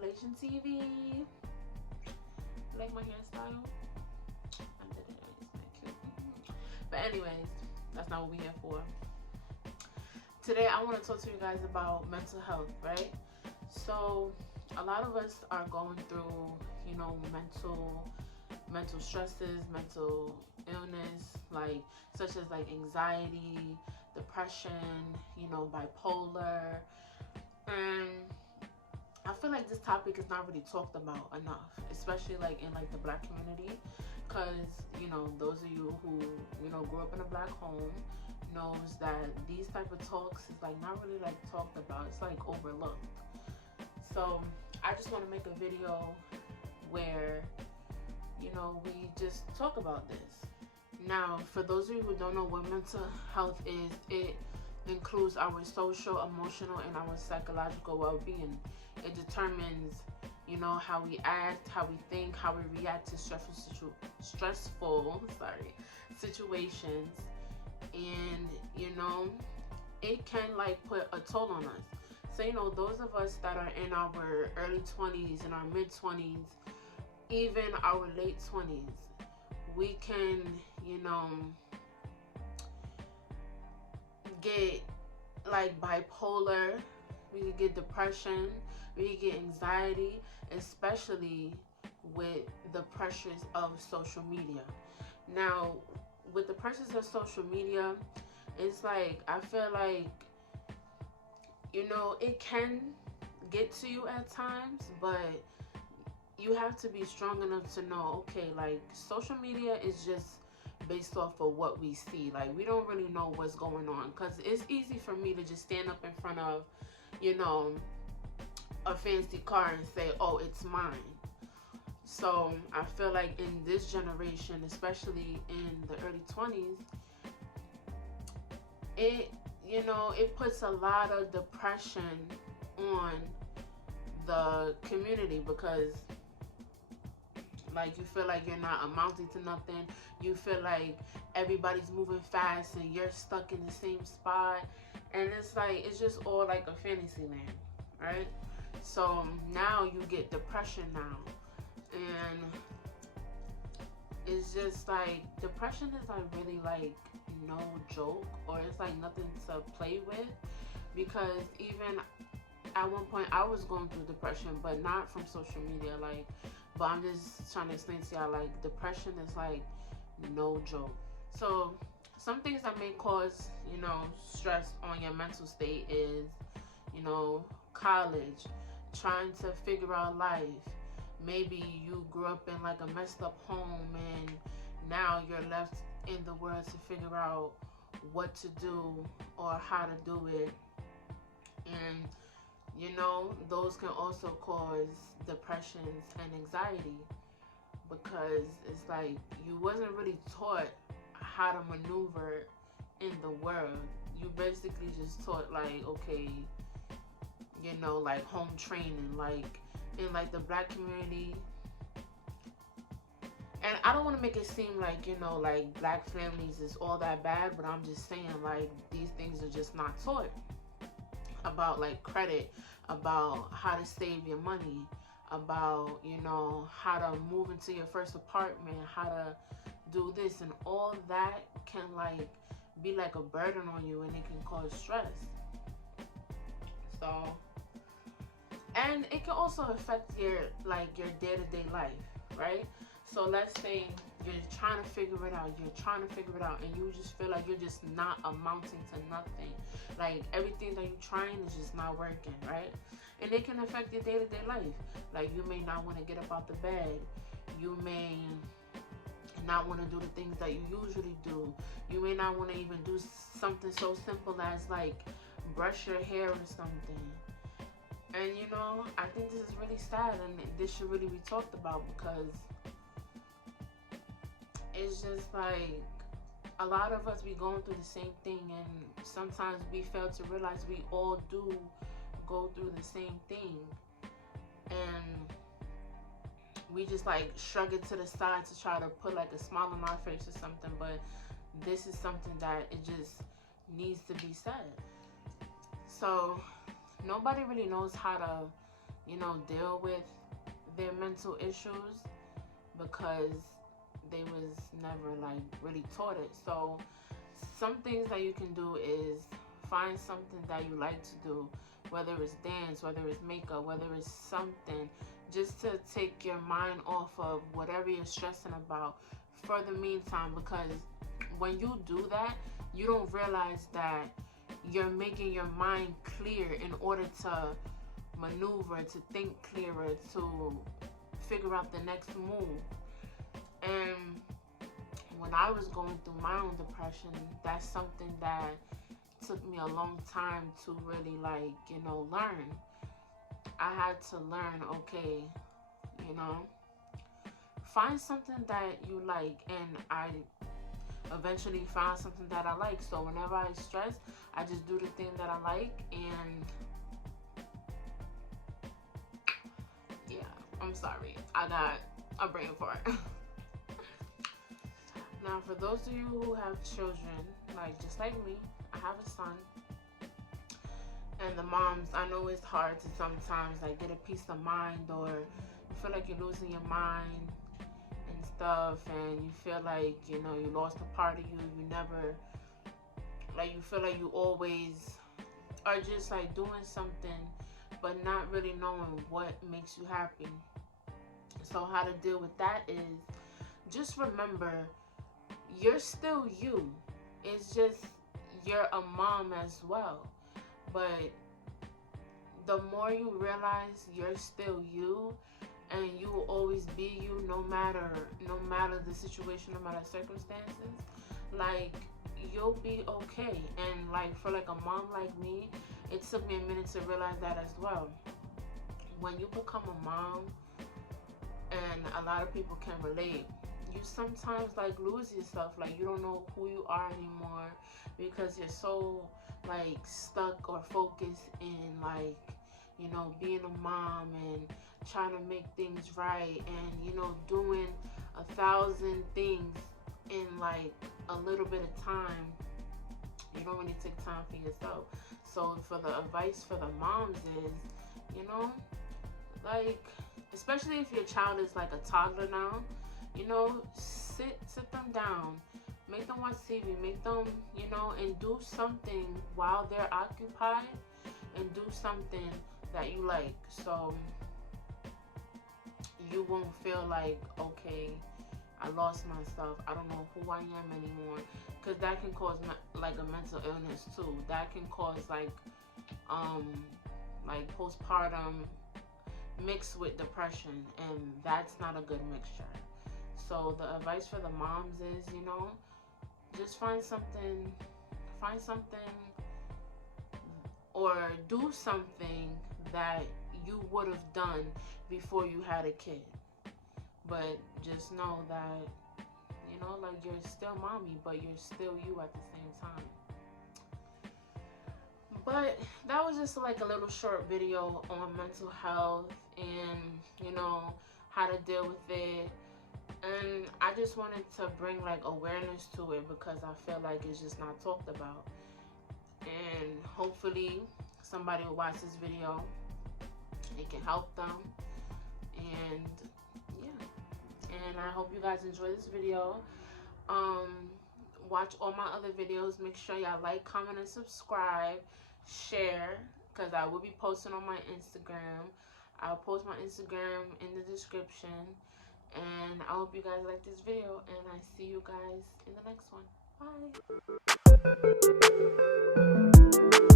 Population TV. Like my hairstyle? I did it. It's not cute. But anyways, that's not what we're here for. Today I want to talk to you guys about mental health, right? So a lot of us are going through, you know, mental stresses, mental illness, like such as like anxiety, depression, you know, bipolar. And I feel like this topic is not really talked about enough, especially like in like the Black community, because you know, those of you who, you know, grew up in a Black home knows that these type of talks is like not really like talked about. It's like overlooked. So I just want to make a video where, you know, we just talk about this. Now, for those of you who don't know what mental health is, it includes our social, emotional, and our psychological well-being. It determines, you know, how we act, how we think, how we react to stressful situations, and you know, it can like put a toll on us. So you know, those of us that are in our early 20s and our mid 20s, even our late 20s, we can, you know, get like bipolar, we could get depression, we could get anxiety, especially with the pressures of social media. Now, with the pressures of social media, it's like I feel like, you know, it can get to you at times, but you have to be strong enough to know, okay, like social media is just based off of what we see. Like we don't really know what's going on, because it's easy for me to just stand up in front of, you know, a fancy car and say, oh, it's mine. So I feel like in this generation, especially in the early 20s, it, you know, it puts a lot of depression on the community, because like you feel like you're not amounting to nothing. You feel like everybody's moving fast and you're stuck in the same spot. And it's like, it's just all like a fantasy land, right? So now you get depression now. And it's just like, depression is like really like no joke, or it's like nothing to play with. Because even at one point I was going through depression, but not from social media, like, but I'm just trying to explain to y'all, like, depression is like no joke. So some things that may cause, you know, stress on your mental state is, you know, college, trying to figure out life. Maybe you grew up in like a messed up home and now you're left in the world to figure out what to do or how to do it. And you know, those can also cause depressions and anxiety, because it's like you wasn't really taught how to maneuver in the world. You basically just taught like, okay, you know, like home training, like in like the Black community. And I don't want to make it seem like, you know, like Black families is all that bad, but I'm just saying like these things are just not taught about like credit, about how to save your money, about, you know, how to move into your first apartment, how to do this, and all that can like be like a burden on you, and it can cause stress. So, and it can also affect your like your day-to-day life, right? So let's say you're trying to figure it out, and you just feel like you're just not amounting to nothing. Like everything that you're trying is just not working, right? And it can affect your day-to-day life. Like you may not want to get up out the bed. You may not want to do the things that you usually do. You may not want to even do something so simple as like brush your hair or something. And you know, I think this is really sad, and this should really be talked about, because it's just like a lot of us be going through the same thing, and sometimes we fail to realize we all do go through the same thing, and we just like shrug it to the side to try to put like a smile on our face or something. But this is something that it just needs to be said. So nobody really knows how to, you know, deal with their mental issues because they was never like really taught it. So some things that you can do is find something that you like to do, whether it's dance, whether it's makeup, whether it's something, just to take your mind off of whatever you're stressing about for the meantime. Because when you do that, you don't realize that you're making your mind clear in order to maneuver, to think clearer, to figure out the next move. And when I was going through my own depression, that's something that took me a long time to really, like, you know, learn. I had to learn, okay, you know, find something that you like. And I eventually found something that I like. So whenever I stress, I just do the thing that I like. And yeah, I'm sorry, I got a brain fart. Now, for those of you who have children, like just like me, I have a son. And the moms, I know it's hard to sometimes like get a peace of mind, or you feel like you're losing your mind and stuff, and you feel like, you know, you lost a part of you. You never, like, you feel like you always are just like doing something but not really knowing what makes you happy. So how to deal with that is just remember, you're still you. It's just you're a mom as well. But the more you realize you're still you, and you will always be you, no matter the situation, no matter circumstances, like, you'll be okay. And like, for like a mom like me, it took me a minute to realize that as well. When you become a mom, and a lot of people can relate, you sometimes like lose yourself. Like, you don't know who you are anymore because you're so like stuck or focused in, like, you know, being a mom and trying to make things right, and, you know, doing 1,000 things in like a little bit of time. You don't really take time for yourself. So for the advice for the moms is, you know, like, especially if your child is like a toddler now, you know, sit them down, make them watch TV, make them, you know, and do something while they're occupied, and do something that you like. So you won't feel like, okay, I lost myself, I don't know who I am anymore. Because that can cause like a mental illness too. That can cause like postpartum mixed with depression, and that's not a good mixture. So the advice for the moms is, you know, just find something or do something that you would have done before you had a kid. But just know that, you know, like, you're still mommy, but you're still you at the same time. But that was just like a little short video on mental health and, you know, how to deal with it. And I just wanted to bring like awareness to it because I feel like it's just not talked about. And hopefully somebody will watch this video. It can help them. And yeah. And I hope you guys enjoy this video. Watch all my other videos. Make sure y'all like, comment, and subscribe. Share, because I will be posting on my Instagram. I'll post my Instagram in the description. And I hope you guys like this video, and I see you guys in the next one. Bye.